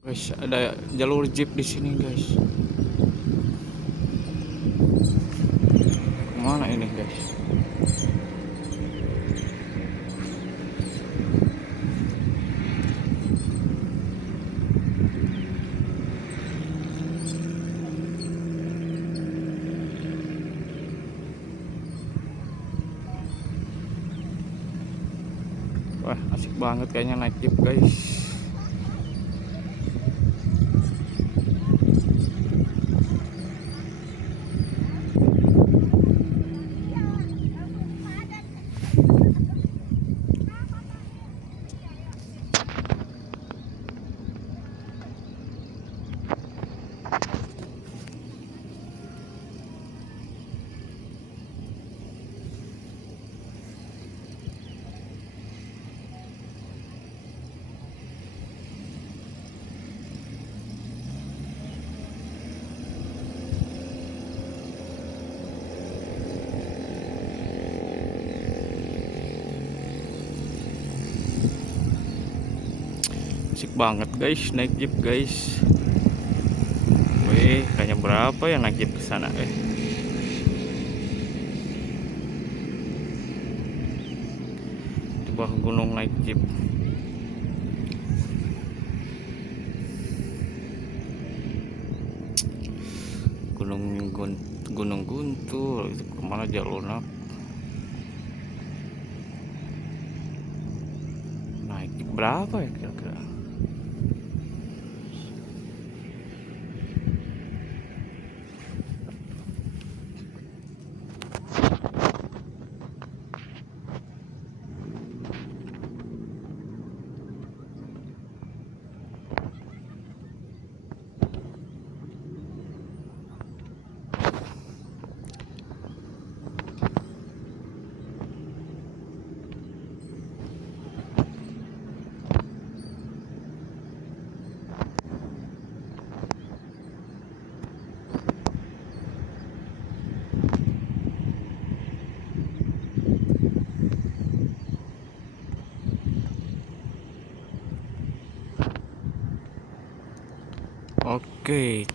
Guys, ada jalur jeep di sini, guys. Kemana ini, guys? Wah, asik banget kayaknya naik jeep, guys. Asik banget, guys, naik jeep, guys. Wih, kayaknya berapa ya naik jeep ke sana, di bawah gunung naik jeep. Gunung Guntur itu kemana jalurnya? Naik jeep berapa ya kira-kira? Oke,